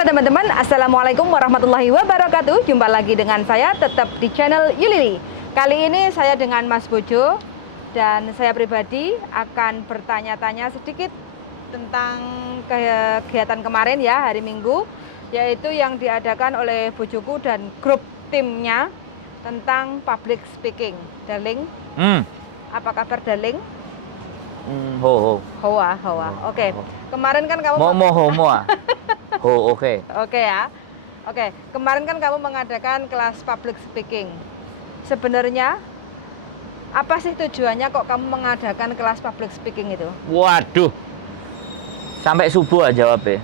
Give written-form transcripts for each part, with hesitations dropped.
Halo teman-teman, Assalamualaikum warahmatullahi wabarakatuh. Jumpa lagi dengan saya tetap di channel Yulili. Kali ini saya dengan Mas Bojo, dan saya pribadi akan bertanya-tanya sedikit tentang kegiatan kemarin ya, hari Minggu, yaitu yang diadakan oleh Bojoku dan grup timnya tentang public speaking. Darling, apa kabar Darling? Hoa. Oke. Kemarin kan kamu Oke. Oke ya. Oke, kemarin kan kamu mengadakan kelas public speaking. Sebenarnya apa sih tujuannya kok kamu mengadakan kelas public speaking itu? Waduh. Sampai subuh aja jawabnya.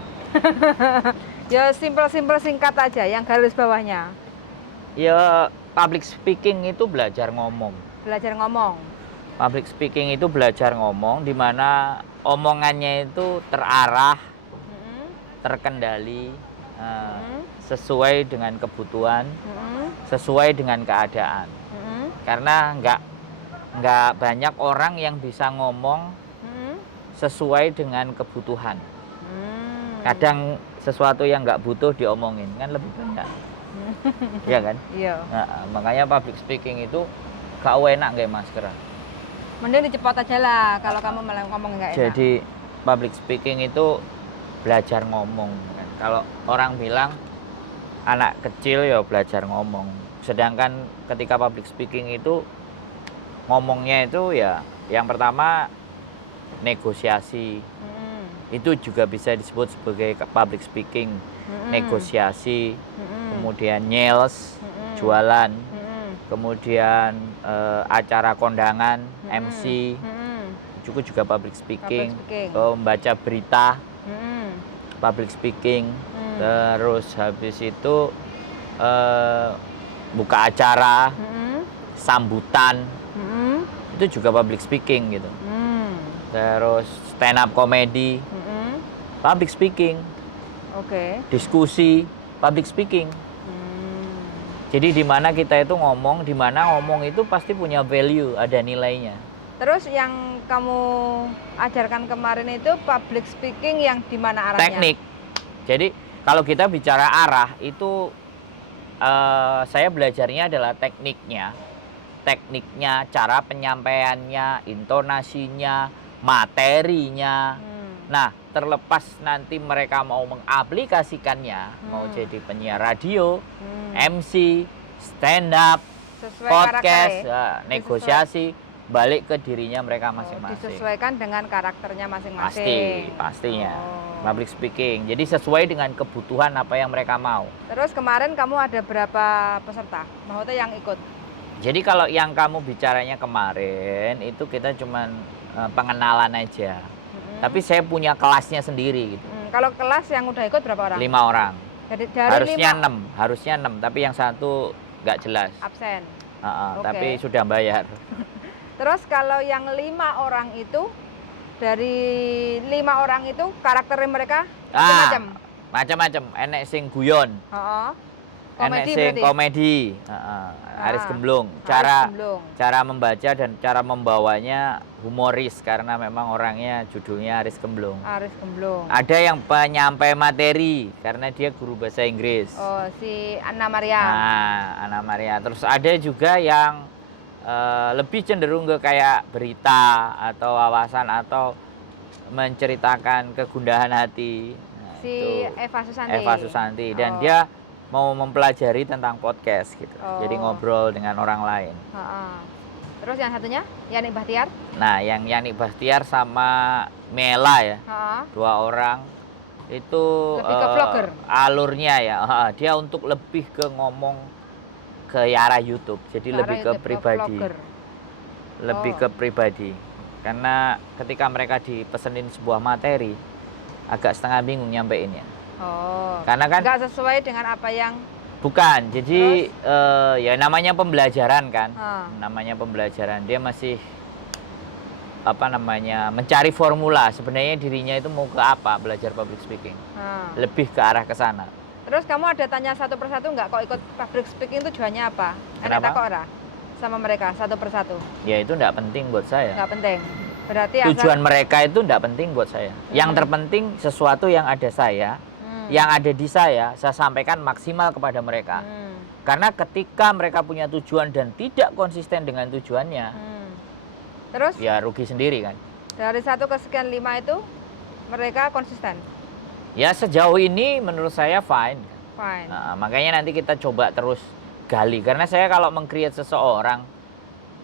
Ya simple singkat aja, yang garis bawahnya. Ya public speaking itu belajar ngomong. Belajar ngomong. Public speaking itu belajar ngomong, di mana omongannya itu terarah, terkendali, sesuai dengan kebutuhan, sesuai dengan keadaan. Karena nggak banyak orang yang bisa ngomong sesuai dengan kebutuhan. Kadang sesuatu yang nggak butuh diomongin kan lebih banyak. Iya kan? Iya. Nah, makanya public speaking itu gak enak kayak masker. Mending dicepot aja lah kalau kamu malah ngomong nggak enak. Jadi public speaking itu belajar ngomong. Kalau orang bilang anak kecil ya belajar ngomong. Sedangkan ketika public speaking itu ngomongnya itu ya yang pertama negosiasi. Itu juga bisa disebut sebagai public speaking. Negosiasi, kemudian nyales, jualan, kemudian acara kondangan, MC, juga public speaking. Membaca berita, public speaking, terus habis itu buka acara, sambutan, itu juga public speaking gitu. Terus stand up comedy, public speaking. Diskusi, public speaking. Jadi di mana kita itu ngomong, di mana ngomong itu pasti punya value, ada nilainya. Terus yang kamu ajarkan kemarin itu public speaking yang di mana arahnya? Teknik. Jadi kalau kita bicara arah itu saya belajarnya adalah tekniknya, cara penyampaiannya, intonasinya, materinya. Nah, terlepas nanti mereka mau mengaplikasikannya, mau jadi penyiar radio, MC, stand up, podcast, negosiasi, balik ke dirinya mereka masing-masing. Disesuaikan dengan karakternya masing-masing. Pastinya. Public speaking. Jadi sesuai dengan kebutuhan apa yang mereka mau. Terus kemarin kamu ada berapa peserta? Maksudnya yang ikut? Jadi kalau yang kamu bicaranya kemarin itu kita cuman pengenalan aja. Tapi saya punya kelasnya sendiri gitu. Kalau kelas yang udah ikut berapa orang? 5 orang. Dari harusnya 6, tapi yang satu nggak jelas. Absen. Tapi sudah bayar. Terus kalau yang 5 orang itu, dari 5 orang itu karakternya mereka macam-macam. Enek sing guyon. Enek sing komedi. Aris Gemblung. Cara membaca dan cara membawanya humoris karena memang orangnya judulnya Aris Gemblung. Ada yang penyampai materi karena dia guru bahasa Inggris. Si Anna Maria. Anna Maria. Terus ada juga yang lebih cenderung ke kayak berita atau wawasan atau menceritakan kegundahan hati. Si Eva Susanti. Dan dia mau mempelajari tentang podcast gitu. Jadi ngobrol dengan orang lain. Terus yang satunya Yanik Bahtiar? Nah, yang Yanik Bahtiar sama Mela ya. 2 orang itu lebih ke vlogger. Alurnya ya. Dia untuk lebih ke ngomong ke arah YouTube. Jadi lebih ke pribadi. Lebih ke pribadi. Karena ketika mereka dipesenin sebuah materi agak setengah bingung nyampeinnya. Karena kan nggak sesuai dengan apa yang bukan. Jadi ya namanya pembelajaran kan. Namanya pembelajaran. Dia masih mencari formula. Sebenarnya dirinya itu mau ke apa belajar public speaking. Lebih ke arah ke sana. Terus kamu ada tanya satu persatu nggak kok ikut public speaking tujuannya apa? Enak tak kok sama mereka satu persatu? Ya itu nggak penting buat saya. Nggak penting. Berarti tujuan mereka itu nggak penting buat saya. Yang terpenting sesuatu yang ada saya yang ada di saya sampaikan maksimal kepada mereka. Karena ketika mereka punya tujuan dan tidak konsisten dengan tujuannya, terus ya rugi sendiri kan. Dari 1 ke sekian 5 itu mereka konsisten? Ya sejauh ini menurut saya fine. Fine. Nah, makanya nanti kita coba terus gali. Karena saya kalau meng-create seseorang,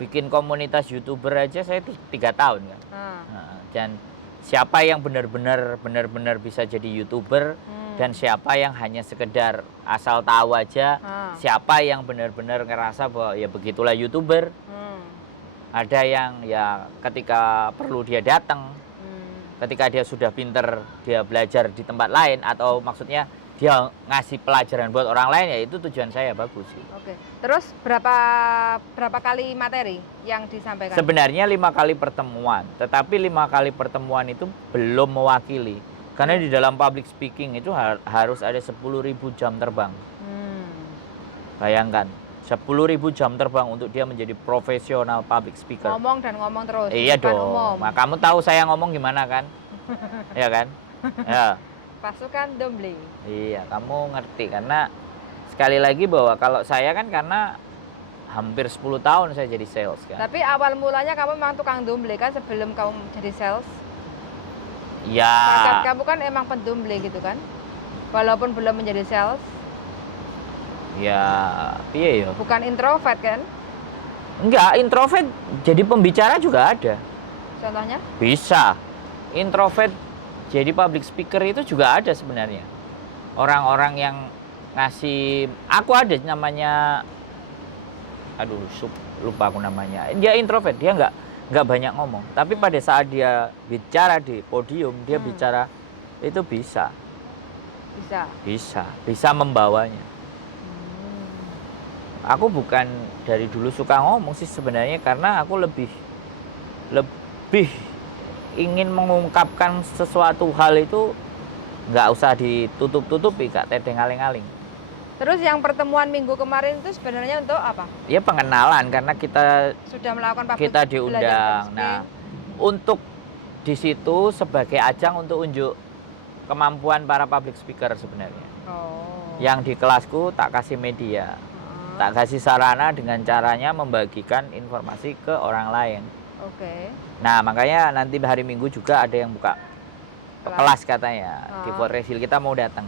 bikin komunitas YouTuber aja saya 3 tahun kan. Nah, dan siapa yang benar-benar bisa jadi YouTuber, dan siapa yang hanya sekedar asal tahu aja, siapa yang benar-benar ngerasa bahwa ya begitulah YouTuber. Ada yang ya ketika perlu dia datang, ketika dia sudah pinter dia belajar di tempat lain, atau maksudnya dia ngasih pelajaran buat orang lain, ya itu tujuan saya bagus gitu. Oke. Terus berapa kali materi yang disampaikan? Sebenarnya 5 kali pertemuan, tetapi 5 kali pertemuan itu belum mewakili. Karena di dalam public speaking itu harus ada 10.000 jam terbang. Bayangkan, 10.000 jam terbang untuk dia menjadi profesional public speaker. Ngomong dan ngomong terus. Iya dong. Nah, kamu tahu saya ngomong gimana kan? Iya kan? Ya. Pasukan Domble. Iya, kamu ngerti. Karena sekali lagi bahwa kalau saya kan karena hampir 10 tahun saya jadi sales kan. Tapi awal mulanya kamu memang tukang Domble kan sebelum kamu jadi sales? Ya. Bakat kamu kan emang pendomble gitu kan? Walaupun belum menjadi sales. Ya, iya ya. Bukan introvert kan? Enggak, introvert jadi pembicara juga ada. Contohnya? Bisa. Introvert jadi public speaker itu juga ada sebenarnya. Orang-orang yang ngasih, aku ada namanya, lupa aku namanya. Dia introvert, dia nggak banyak ngomong. Tapi pada saat dia bicara di podium, dia bicara itu bisa membawanya. Aku bukan dari dulu suka ngomong sih sebenarnya, karena aku lebih ingin mengungkapkan sesuatu hal itu nggak usah ditutup-tutupi, Kak, tedeng aling-aling. Terus yang pertemuan minggu kemarin itu sebenarnya untuk apa? Ya pengenalan, karena kita sudah melakukan kita diundang. Nah, untuk di situ sebagai ajang untuk unjuk kemampuan para public speaker sebenarnya. Yang di kelasku tak kasih media, tak kasih sarana dengan caranya membagikan informasi ke orang lain. Nah, makanya nanti hari Minggu juga ada yang buka kelas katanya di Fort Resil. Kita mau datang.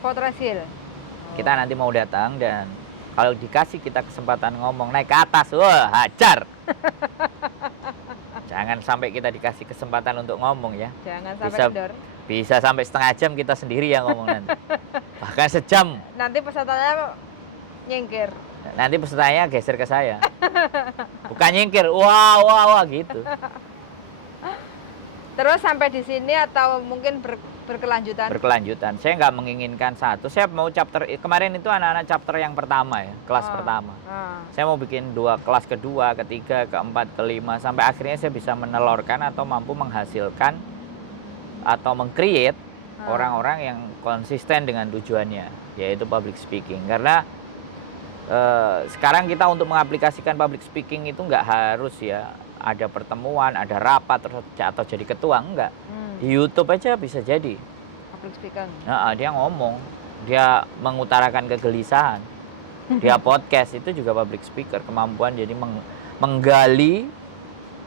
Fort Resil. Kita nanti mau datang, dan kalau dikasih kita kesempatan ngomong naik ke atas, wah hajar. Jangan sampai kita dikasih kesempatan untuk ngomong ya. Jangan sampai kendor. Bisa sampai setengah jam kita sendiri yang ngomong nanti. Bahkan sejam. Nanti pesertanya nyingkir. Nanti pesertanya geser ke saya. Bukan nyingkir, wah gitu. Terus sampai di sini atau mungkin berkelanjutan? Berkelanjutan. Saya nggak menginginkan satu. Saya mau chapter kemarin itu anak-anak chapter yang pertama ya, kelas pertama. Saya mau bikin 2 kelas, kedua, ketiga, keempat, kelima, sampai akhirnya saya bisa menelurkan atau mampu menghasilkan atau meng-create orang-orang yang konsisten dengan tujuannya, yaitu public speaking. Karena sekarang kita untuk mengaplikasikan public speaking itu nggak harus ya ada pertemuan, ada rapat atau jadi ketua, enggak. Di YouTube aja bisa jadi public speaking. Nah, dia ngomong, dia mengutarakan kegelisahan. Dia podcast itu juga public speaker, kemampuan jadi menggali,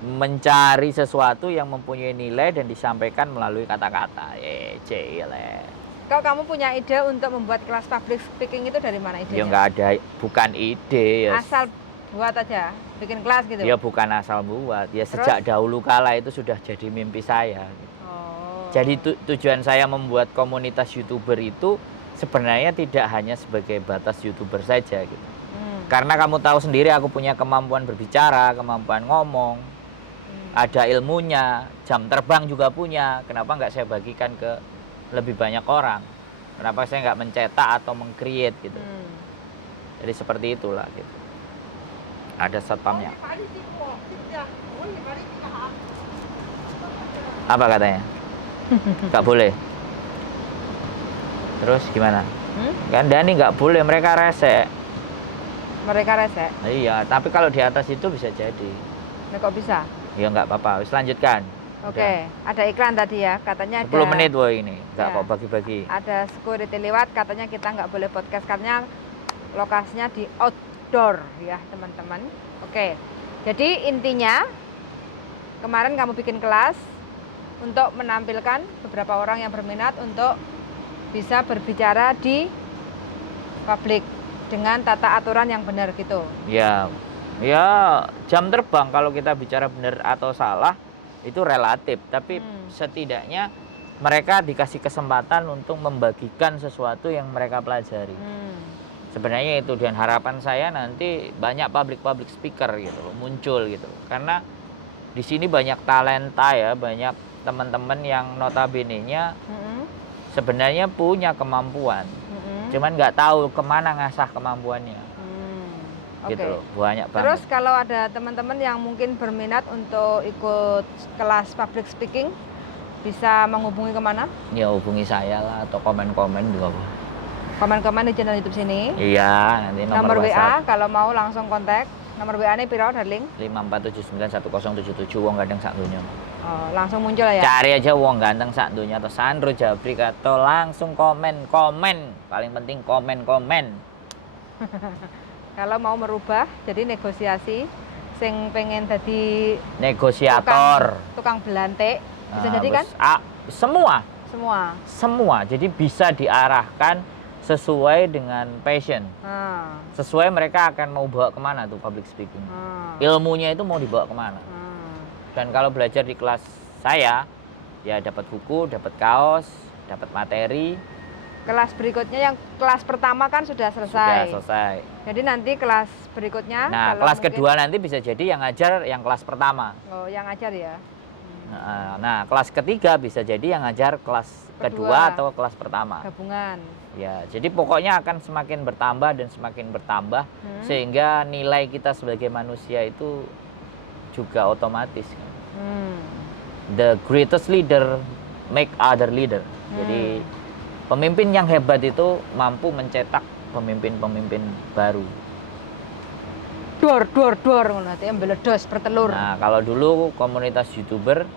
mencari sesuatu yang mempunyai nilai dan disampaikan melalui kata-kata. Kalau kamu punya ide untuk membuat kelas public speaking itu dari mana idenya? Ya nggak ada, bukan ide ya. Asal buat aja, bikin kelas gitu? Ya bukan asal buat, ya sejak dahulu kala itu sudah jadi mimpi saya. Jadi tujuan saya membuat komunitas YouTuber itu sebenarnya tidak hanya sebagai batas YouTuber saja gitu. Karena kamu tahu sendiri aku punya kemampuan berbicara, kemampuan ngomong, ada ilmunya, jam terbang juga punya. Kenapa nggak saya bagikan ke lebih banyak orang? Kenapa saya nggak mencetak atau meng-create gitu? Jadi seperti itulah gitu. Ada satpamnya. Apa katanya? Nggak boleh. Terus gimana? Kan Dani nggak boleh, mereka rese. Mereka rese? Iya, tapi kalau di atas itu bisa jadi. Nah, kok bisa? Ya nggak apa-apa, wis lanjutkan. Oke, ada iklan tadi ya, katanya 10 ada menit woy ini, nggak Ya. kok bagi-bagi. ada security lewat, katanya kita nggak boleh podcast karena lokasinya di outdoor ya teman-teman. Oke, jadi intinya kemarin kamu bikin kelas untuk menampilkan beberapa orang yang berminat untuk bisa berbicara di publik dengan tata aturan yang benar gitu. Ya, jam terbang kalau kita bicara benar atau salah itu relatif, tapi setidaknya mereka dikasih kesempatan untuk membagikan sesuatu yang mereka pelajari. Sebenarnya itu, dan harapan saya nanti banyak public speaker gitu loh, muncul gitu. Karena di sini banyak talenta ya, banyak teman-teman yang notabene-nya sebenarnya punya kemampuan. Cuman nggak tahu kemana ngasah kemampuannya. Gitu loh, banyak banget. Terus kalau ada teman-teman yang mungkin berminat untuk ikut kelas public speaking, bisa menghubungi kemana? Ya hubungi saya lah, atau komen-komen juga. Komen-komen di channel YouTube sini. Iya, nanti nomor WA WhatsApp kalau mau langsung kontak. Nomor WA-nya piro, darling? 547910077 wong ganteng sak donya. Oh, langsung muncul ya. Cari aja wong ganteng sak donya atau Sandro Jabrik, atau langsung komen. Paling penting komen. Kalau mau merubah jadi negosiasi, sing pengen jadi Negosiator. tukang belantik, bisa Nah, jadi kan? Semua. Jadi bisa diarahkan sesuai dengan passion. Sesuai mereka akan mau bawa kemana tuh public speaking. Ilmunya itu mau dibawa kemana. Dan kalau belajar di kelas saya, ya dapat buku, dapat kaos, dapat materi. Kelas berikutnya yang kelas pertama kan sudah selesai. Sudah selesai. Jadi nanti kelas berikutnya. Nah, kelas kedua nanti bisa jadi yang ngajar yang kelas pertama. Oh, yang ngajar ya. Nah, kelas ketiga bisa jadi yang ngajar kelas kedua atau kelas pertama. Gabungan. Ya, jadi pokoknya akan semakin bertambah dan semakin bertambah sehingga nilai kita sebagai manusia itu juga otomatis. The greatest leader make other leader. Jadi pemimpin yang hebat itu mampu mencetak pemimpin-pemimpin baru. Dor nanti mbeledos bertelur. Nah, kalau dulu komunitas YouTuber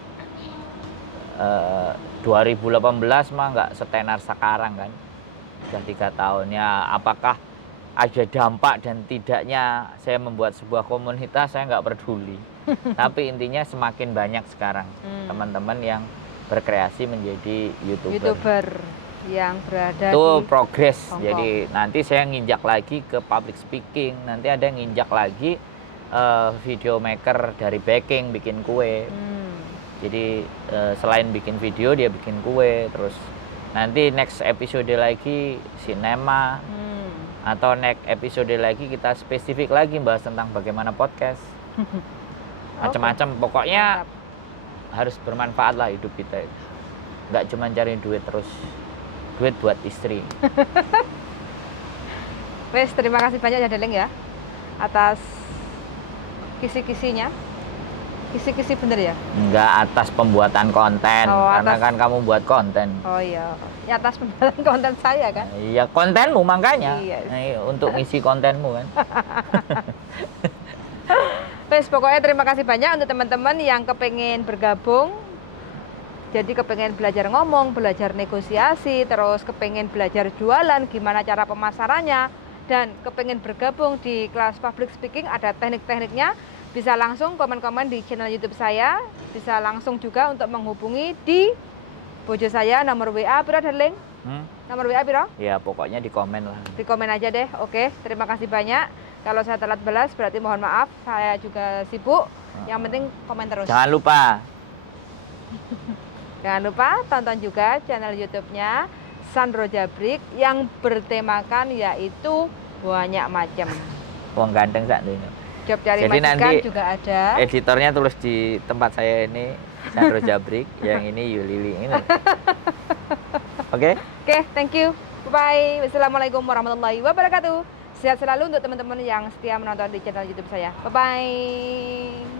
2018 mah nggak setenar sekarang kan. Sudah 3 tahun ya, apakah ada dampak dan tidaknya saya membuat sebuah komunitas, saya nggak peduli. Tapi intinya semakin banyak sekarang teman-teman yang berkreasi menjadi YouTuber yang berada itu di progres. Hongkong. Jadi nanti saya nginjak lagi ke public speaking, nanti ada yang nginjak lagi video maker dari baking, bikin kue. Jadi selain bikin video dia bikin kue, terus nanti next episode lagi sinema, atau next episode lagi kita spesifik lagi bahas tentang bagaimana podcast. Macam-macam, pokoknya harus bermanfaat lah hidup kita. Nggak cuma cari duit terus, duit buat istri. Wes, terima kasih banyak ya Deleng ya atas kisi-kisinya. Kisi-kisi bener ya? Enggak, atas pembuatan konten. Karena kan kamu buat konten. Oh iya, ya atas pembuatan konten saya kan? Iya, kontenmu makanya. Iya. Untuk ngisi kontenmu kan. Wes, pokoknya terima kasih banyak untuk teman-teman yang kepengen bergabung. Jadi kepengen belajar ngomong, belajar negosiasi, terus kepengen belajar jualan, gimana cara pemasarannya, dan kepengen bergabung di kelas public speaking, ada teknik-tekniknya, bisa langsung komen-komen di channel YouTube saya, bisa langsung juga untuk menghubungi di bojo saya, nomor WA piro darling? Nomor WA piro? Ya pokoknya di komen lah. Di komen aja deh. Oke, terima kasih banyak. Kalau saya telat balas berarti mohon maaf, saya juga sibuk. Yang penting komen terus. Jangan lupa. Jangan lupa tonton juga channel YouTube-nya Sandro Jabrik yang bertemakan yaitu banyak macam. Wong ganteng sak dunya. Job cari Jadi majikan nanti juga ada. Editornya tulis di tempat saya ini Sandro Jabrik, yang ini Yulili ini. Oke? Oke, thank you. Bye. Wassalamualaikum warahmatullahi wabarakatuh. Sehat selalu untuk teman-teman yang setia menonton di channel YouTube saya. Bye bye.